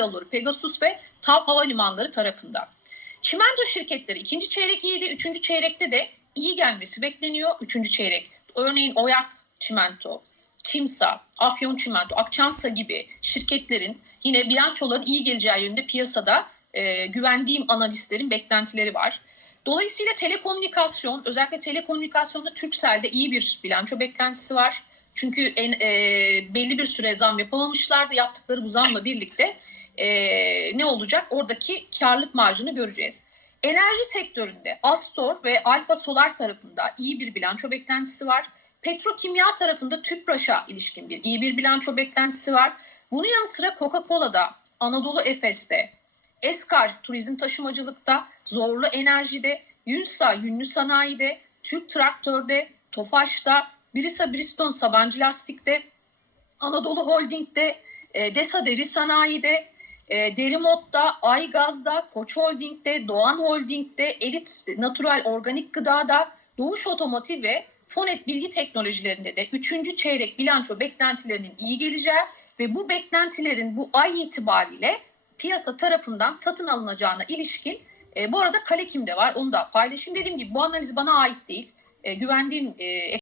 Yolları, Pegasus ve TAV Havalimanları tarafından. Çimento şirketleri ikinci çeyrek iyiydi. Üçüncü çeyrekte de iyi gelmesi bekleniyor. Üçüncü çeyrek. Örneğin Oyak Çimento, Çimsa, Afyon Çimento, Akçansa gibi şirketlerin yine bilançoların iyi geleceği yönünde piyasada e, güvendiğim analistlerin beklentileri var. Dolayısıyla telekomünikasyon, özellikle telekomünikasyonda Turkcell'de iyi bir bilanço beklentisi var. Çünkü en, e, belli bir süre zam yapamamışlardı. Yaptıkları bu zamla birlikte e, ne olacak? Oradaki karlık marjını göreceğiz. Enerji sektöründe Astor ve Alfa Solar tarafında iyi bir bilanço beklentisi var. Petrokimya tarafında Tüpraş'a ilişkin bir iyi bir bilanço beklentisi var. Bunun yanı sıra Coca-Cola'da, Anadolu Efes'te, Eskar Turizm Taşımacılık'ta, Zorlu Enerji'de, Yunsa Yünlü Sanayi'de, Türk Traktör'de, Tofaş'ta, Brisa Briston Sabancı Lastik'te, Anadolu Holding'de, e, Desa Sanayi'de, e, Derimot'ta, Aygaz'da, Koç Holding'de, Doğan Holding'de, Elit Natural Organik Gıda'da, Doğuş Otomotiv ve Fonet Bilgi Teknolojilerinde de 3. çeyrek bilanço beklentilerinin iyi geleceği ve bu beklentilerin bu ay itibariyle piyasa tarafından satın alınacağına ilişkin e, bu arada Kalekim'de var onu da paylaşayım. Dediğim gibi bu analiz bana ait değil. E, güvendiğim e,